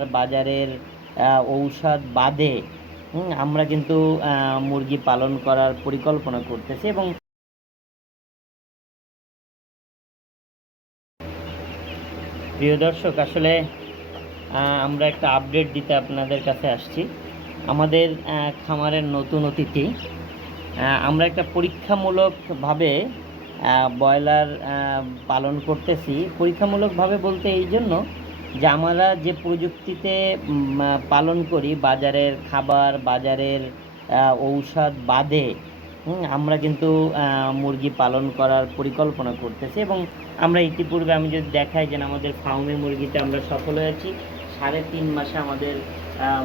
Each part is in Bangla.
খাবার, বাজারের ঔষধ বাদে আমরা কিন্তু মুরগি পালন করার পরিকল্পনা করতেছি। এবং প্রিয় দর্শক, আসলে আমরা একটা আপডেট দিতে আপনাদের কাছে আসছি। আমাদের খামারের নতুন অতিথি, আমরা একটা পরীক্ষামূলকভাবে ব্রয়লার পালন করতেছি। পরীক্ষামূলকভাবে বলতে এই জন্য যে আমরা যে প্রযুক্তিতে পালন করি, বাজারের খাবার, বাজারের ঔষধ বাদে আমরা কিন্তু মুরগি পালন করার পরিকল্পনা করতেছি। এবং আমরা ইতিপূর্বে আমি যদি দেখাই যে আমাদের ফার্মে মুরগিতে আমরা সফল হয়েছি। 3.5 মাসে আমাদের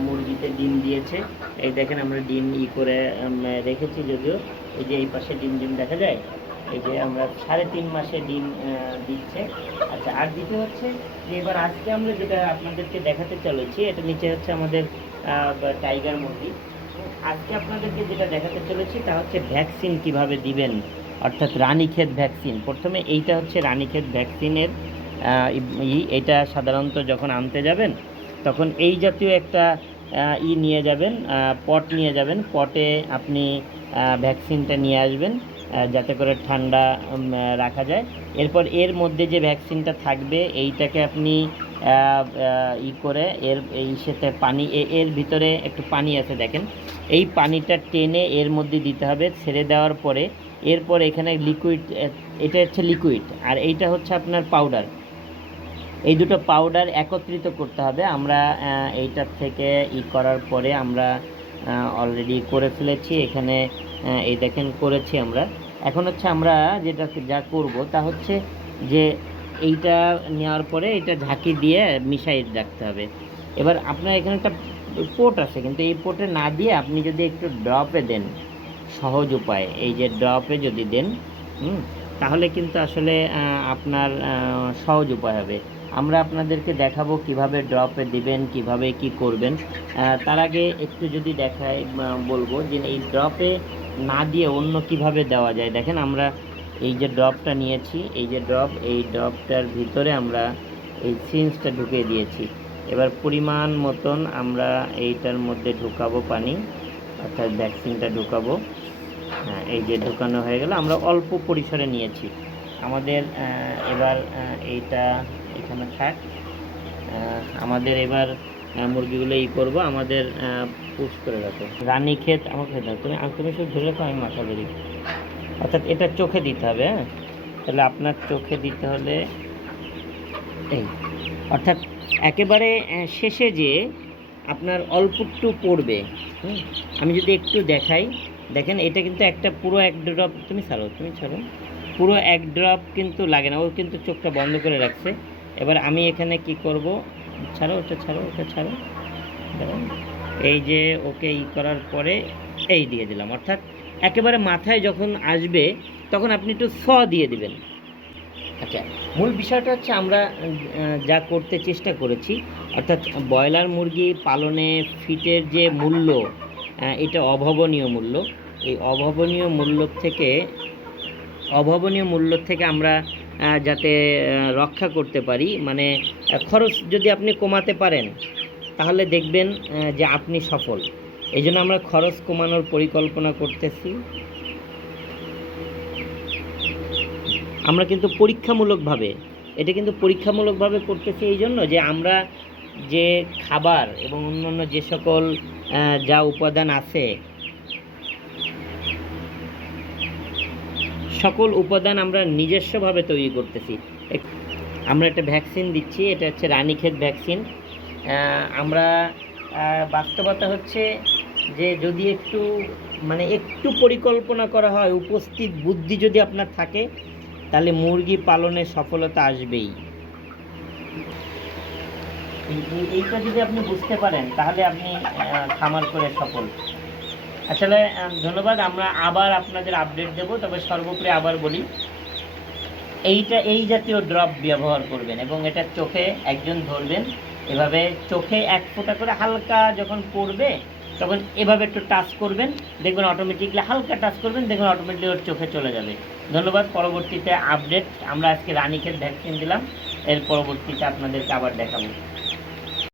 মুরগিতে ডিম দিয়েছে। এই দেখেন আমরা ডিম করে রেখেছি, যদিও এই যে এই পাশে ডিম দেখা যায়। এই যে আমরা 3.5 মাসে ডিম দিচ্ছে। আচ্ছা, আর দ্বিতীয় হচ্ছে যে এবার আজকে আমরা যেটা আপনাদেরকে দেখাতে চলেছি, এটা নিচে হচ্ছে আমাদের টাইগার মুরগি। আজকে আপনাদেরকে যেটা দেখাতে চলেছি তা হচ্ছে ভ্যাকসিন কিভাবে দিবেন, অর্থাৎ রানীক্ষেত ভ্যাকসিন। প্রথমে এইটা হচ্ছে রানীক্ষেত ভ্যাকসিনের এটা সাধারণত যখন আনতে যাবেন তখন এই জাতীয় একটা নিয়ে যাবেন, পট নিয়ে যাবেন। পটে আপনি ভ্যাকসিনটা নিয়ে আসবেন যাতে করে ঠান্ডা রাখা যায়। এরপর এর মধ্যে যে ভ্যাকসিনটা থাকবে এইটাকে আপনি করে এই সাথে পানি, এর ভিতরে একটু পানি আছে দেখেন, এই পানিটা টেনে এর মধ্যে দিতে হবে। ছেড়ে দেওয়ার পরে এরপর এখানে লিকুইড, এটা হচ্ছে লিকুইড আর এইটা হচ্ছে আপনার পাউডার। এই দুটো পাউডার একত্রিত করতে হবে। আমরা এইটার থেকে করার পরে আমরা অলরেডি করে ফেলেছি। এখানে এই দেখেন করেছি আমরা। এখন হচ্ছে আমরা যা করব তা হচ্ছে যে এইটা নেওয়ার পরে এটা ঝাঁকি দিয়ে মিশাই রাখতে হবে। এবার আপনার এখানে একটা পোট আছে, কিন্তু এই পোটে না দিয়ে আপনি যদি একটু ড্রপে দেন, সহজ উপায়, এই যে ড্রপে যদি দেন তাহলে কিন্তু আসলে আপনার সহজ উপায় হবে। আমরা আপনাদেরকে দেখাবো কিভাবে ড্রপে দিবেন, কিভাবে কি করবেন। তার আগে একটু যদি দেখাই বলবো যে এই ড্রপে না দিয়ে অন্য কিভাবে দেওয়া যায়। দেখেন আমরা এই যে ড্রপটা নিয়েছি, এই যে এই ড্রপটার ভিতরে আমরা এই সিরিঞ্জটা ঢুকিয়ে দিয়েছি। এবার পরিমাণ মতন আমরা এইটার মধ্যে ঢুকাবো পানি, অর্থাৎ ভ্যাকসিনটা ঢুকাবো। এই যে ঢুকানো হয়ে গেল। আমরা অল্প পরিসরে নিয়েছি। আমাদের এবার এইটা এখানে থাক। আমাদের এবার মুরগিগুলো করবো, আমাদের পুশ করে রাখো। রানীক্ষেত আমাকে দাও, তুমি শুধু ধরে রাখো, আমি মাথা ধরি। অর্থাৎ এটা চোখে দিতে হবে। হ্যাঁ, তাহলে আপনার চোখে দিতে হলে এই, অর্থাৎ একেবারে শেষে যে আপনার অল্প একটু পড়বে। আমি যদি একটু দেখাই, দেখেন এটা কিন্তু একটা পুরো 1 ড্রপ, তুমি ছাড়ো পুরো 1 ড্রপ কিন্তু লাগে না। ও কিন্তু চোখটা বন্ধ করে রাখছে। এবার আমি এখানে কি করব, ওটা ছাড়ো। এই যে ওকে করার পরে এই দিয়ে দিলাম। অর্থাৎ একেবারে মাথায় যখন আসবে তখন আপনি একটু দিয়ে দিবেন। আচ্ছা, মূল বিষয়টা হচ্ছে আমরা যা করতে চেষ্টা করেছি, অর্থাৎ ব্রয়লার মুরগি পালনে ফিটের যে মূল্য, এটা অভাবনীয় মূল্য। এই অভাবনীয় মূল্য থেকে আমরা যাতে রক্ষা করতে পারি, মানে খরচ যদি আপনি কমাতে পারেন তাহলে দেখবেন যে আপনি সফল। এই জন্য আমরা খরচ কমানোর পরিকল্পনা করতেছি। আমরা কিন্তু পরীক্ষামূলকভাবে করতেছি এই জন্য যে আমরা যে খাবার এবং অন্যান্য যে সকল যা উপাদান আছে, সকল উপাদান আমরা নিজস্বভাবে তৈরি করতেছি। আমরা একটা ভ্যাকসিন দিচ্ছি, এটা হচ্ছে রানীক্ষেত ভ্যাকসিন। আমরা বাস্তবতা হচ্ছে যে যদি একটু পরিকল্পনা করা হয়, উপস্থিত বুদ্ধি যদি আপনার থাকে, তাহলে মুরগি পালনে সফলতা আসবেই। এইটা যদি আপনি বুঝতে পারেন তাহলে আপনি খামার করে সফল। আসলে ধন্যবাদ। আমরা আবার আপনাদের আপডেট দেব, তবে সর্বোপরি আবার বলি, এই জাতীয় ড্রপ ব্যবহার করবেন এবং এটা চোখে একজন ধরবেন, এভাবে চোখে 1 ফোঁটা করে হালকা যখন পড়বে তখন এভাবে একটু টাচ করবেন, দেখবেন অটোমেটিকলি হালকা টাচ করবেন, দেখবেন অটোমেটিকলি ওর চোখে চলে যাবে। ধন্যবাদ। পরবর্তীতে আপডেট, আমরা আজকে রানীক্ষেত ভ্যাকসিন দিলাম, এর পরবর্তীতে আপনাদেরকে আবার দেখাবো।